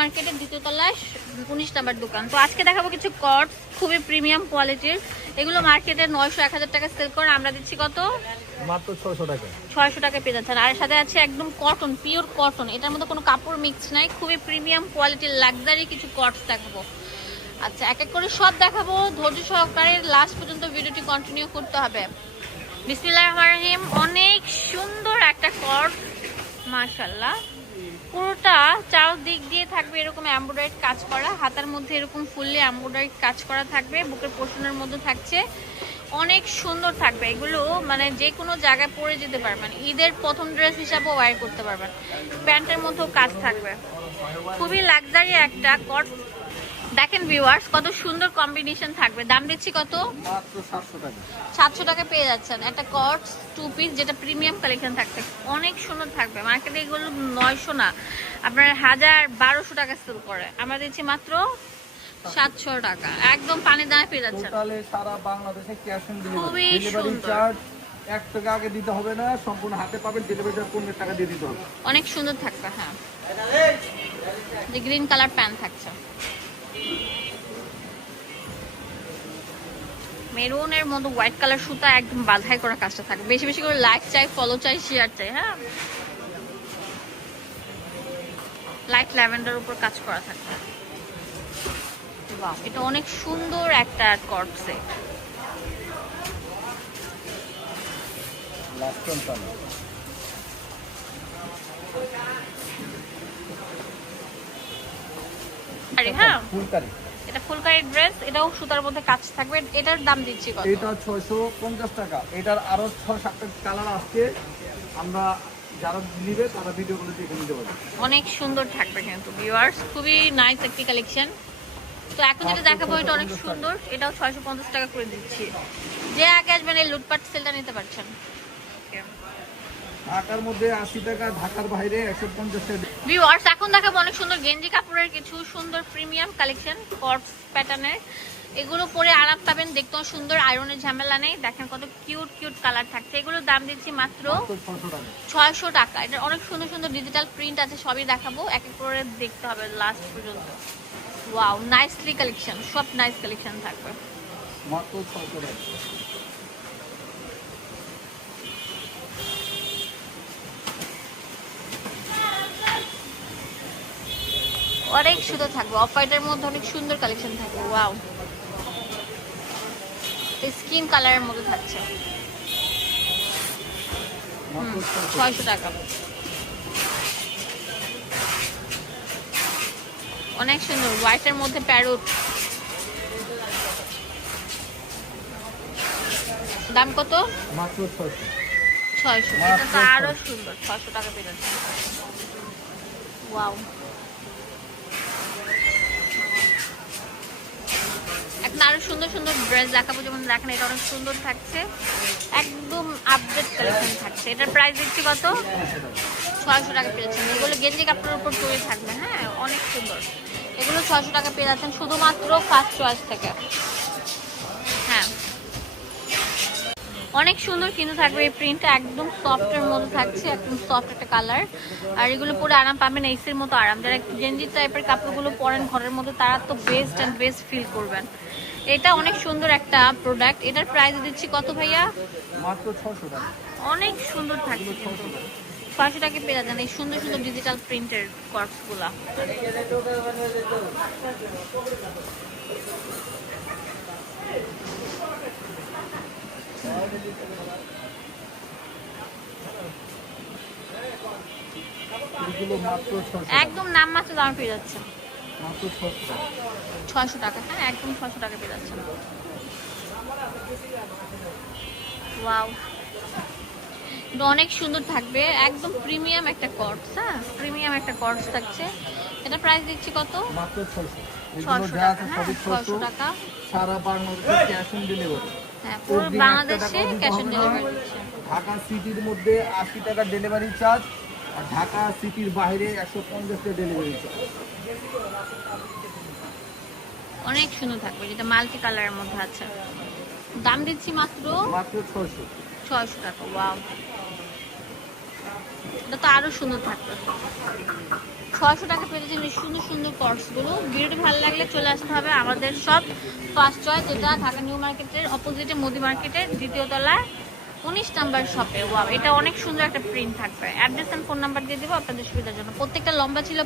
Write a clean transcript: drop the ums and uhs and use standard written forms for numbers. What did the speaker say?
মার্কেটের দ্বিতীয় তলায় 19 নাম্বার দোকান। তো আজকে দেখাবো কিছু কটস, খুবই প্রিমিয়াম কোয়ালিটির। এগুলো মার্কেটে 900-1000 টাকা সেল করে, আমরা দিচ্ছি কত? মাত্র 600 টাকা। 600 টাকা পেয়ে যাচ্ছেন। আর সাথে আছে একদম কটন, পিওর কটন, এটার মধ্যে কোনো কাপড় মিক্স নাই। খুবই প্রিমিয়াম কোয়ালিটির লাক্সারি কিছু কটস দেখাবো। আচ্ছা, এক এক করে সব দেখাবো, ধৈর্য সহকারে লাস্ট পর্যন্ত ভিডিওটি কন্টিনিউ করতে হবে। বিসমিল্লাহির রহমানির রহিম। অনেক সুন্দর একটা কট, মাশাআল্লাহ। পুরোটা চারদিক দিয়ে থাকবে এরকম এমব্রয়ডারি কাজ করা, হাতার মধ্যে এরকম ফুললি এমব্রয়ডারি কাজ করা থাকবে, বুকের পোর্শনের মধ্যে থাকছে। অনেক সুন্দর থাকবে এগুলো, মানে যে কোনো জায়গায় পরে যেতে পারবেন, ঈদের প্রথম ড্রেস হিসাবেও ওয়্যার করতে পারবেন। প্যান্টের মধ্যেও কাজ থাকবে, খুবই লাক্সারি একটা কট। দেখেন ভিউয়ার্স, কত সুন্দর কম্বিনেশন থাকবে। দাম দিচ্ছি কত? মাত্র 700 টাকা। 700 টাকা পেয়ে যাচ্ছেন একটা কট টু পিস, যেটা প্রিমিয়াম কালেকশন থাকবে, অনেক সুন্দর থাকবে। মার্কেটে এগুলো 900 না, আপনার 1000-1200 টাকা সেল করে, আমরা দিচ্ছি মাত্র 700 টাকা। একদম পানি দামে পেয়ে যাচ্ছেন। টোটালে সারা বাংলাদেশে ক্যাশ অন খুবই ডেলিভারি। ডেলিভারি সুন্দর। চার্জ 1 টাকা আগে দিতে হবে না, সম্পূর্ণ হাতে পাবেন। ডেলিভারি চার্জ 15 টাকা দিয়ে দিতে হবে। অনেক সুন্দর থাকবে। হ্যাঁ, যে গ্রিন কালার প্যান্ট থাকছে, মেরুনের মতো হোয়াইট কালার সুতা, একদম বাঁধাই করা কাজটা থাকবে। বেশি বেশি করে লাইক চাই, ফলো চাই, শেয়ার চাই। হ্যাঁ, লাইট ল্যাভেন্ডার উপর কাজ করা থাকবে। বাহ, এটা অনেক সুন্দর একটা কট সেট। লাস্ট ওয়ান পাবেন। আরে হ্যাঁ, ফুলকারি। এটা ফুলকারি ড্রেস, এটাও সুতার মধ্যে কাজ থাকবে। এটার দাম দিচ্ছি কত? এটা 650 টাকা। এটার আরো 6-7টা কালার আছে, আমরা যারা নিবে তারা ভিডিওগুলো দেখে নিতে পারবে। অনেক সুন্দর থাকবে কিন্তু ভিউয়ার্স, খুবই নাইস একটি কালেকশন। তো এখন যেটা দেখাবো এটা অনেক সুন্দর, এটাও 650 টাকা করে দিচ্ছি। যে আগে আসবেন এই লুটপাট সেলটা নিতে পারছেন। ঢাকার মধ্যে 80 টাকা, ঢাকার বাইরে 150 টাকা। ভিউয়ার্স, এখন দেখাবো অনেক সুন্দর গেঞ্জি কাপড়ের কিছু সুন্দর প্রিমিয়াম কালেকশন, কটস প্যাটার্নের। এগুলো পরে আরাম পাবেন, দেখতেও সুন্দর, আয়রনের ঝামেলা নেই। দেখেন কত কিউট কিউট কালার থাকছে। এগুলোর দাম দিচ্ছি মাত্র 600 টাকা। এটা অনেক সুন্দর সুন্দর ডিজিটাল প্রিন্ট আছে, সবই দেখাবো, এক এক করে দেখতে হবে লাস্ট পর্যন্ত। ওয়াও, নাইসলি কালেকশন, সব নাইস কালেকশন থাকবে। মাত্র 600 টাকা। অনেক সুন্দর থাকবে, অফ হোয়াইটের মধ্যে অনেক সুন্দর কালেকশন থাকবে। ওয়াও, স্কিন কালারের মধ্যে থাকছে। 600 টাকা। অনেক সুন্দর হোয়াইটের মধ্যে প্যারোট, দাম কত? মাত্র 600। 600। এটা তো আরো সুন্দর, 600 টাকা পেয়ে যাচ্ছে। ওয়াও, এখন আরো সুন্দর সুন্দর ড্রেস দেখাবো। যেমন দেখেন, এটা অনেক সুন্দর থাকছে, একদম আপডেট কালেকশন থাকছে। এটার প্রাইস দিচ্ছি কত? 600 টাকা পেয়েছেন। এগুলো গেঞ্জি কাপড়ের উপর তৈরি থাকবে। হ্যাঁ, অনেক সুন্দর। এগুলো 600 টাকা পেয়ে যাচ্ছেন শুধুমাত্র ফার্স্ট চয়েস থেকে। হ্যাঁ, অনেক সুন্দর কিন্তু থাকবে। এই প্রিন্টটা একদম সফটের মধ্যে থাকছে, একদম সফট একটা কালার। আর এগুলো পরে আরাম পাবেন, এসির মতো আরাম। যারা গেঞ্জি টাইপের কাপড়গুলো পরেন ঘরের মধ্যে, তারা তো বেস্ট অ্যান্ড বেস্ট ফিল করবেন। এটা অনেক সুন্দর একটা প্রোডাক্ট। এটার প্রাইস দিচ্ছি কত ভাইয়া? মাত্র 600 টাকা। অনেক সুন্দর থাকবে কিন্তু 600 টাকা পেয়ে যাবেন এই সুন্দর সুন্দর ডিজিটাল প্রিন্টের কটসগুলা। এগুলো মাত্র 600। একদম নাম মাত্র দাম পেয়ে যাচ্ছে মাত্র 600। 600 টাকা। হ্যাঁ, একদম 600 টাকা পেয়ে যাচ্ছে। ওয়াও, এটা অনেক সুন্দর থাকবে, একদম প্রিমিয়াম একটা কটস। হ্যাঁ, প্রিমিয়াম একটা কটস থাকছে। এটা প্রাইস দিচ্ছি কত? মাত্র 600। এগুলো 600 যা টাকা। আছে হ্যাঁ, সবই 600 600 টাকা। সারা বাংলাদেশে ক্যাশ অন ডেলিভারি। হ্যাঁ, পুরো বাংলাদেশে ক্যাশ অন ডেলিভারি দিচ্ছে। ঢাকা সিটির মধ্যে 80 টাকা ডেলিভারি চার্জ, আর ঢাকা সিটির বাইরে 150 টাকা ডেলিভারি চার্জ। অনেক সুন্দর থাকবে, যেটা মাল্টি কালারের মধ্যে আছে। দাম দিচ্ছি মাত্র 600। 600 টাকা। ওয়াও, এটা তো আরো সুন্দর থাকবে। 600 টাকা পেয়ে যাচ্ছেন এই সুন্দর সুন্দর কর্সগুলো। ভিডিওটি ভালো লাগলে চলে আসতে হবে আমাদের সব ফার্স্ট চয়েস, যেটা ঢাকা নিউ মার্কেটের অপোজিটে মোদি মার্কেটের 2য় তলায় 19 নাম্বার শপে। ওয়াও, এটা অনেক সুন্দর একটা প্রিন্ট থাকবে। অ্যাড্রেস এন্ড ফোন নাম্বার দিয়ে দিব আপনাদের সুবিধার জন্য। প্রত্যেকটা লম্বা ছিল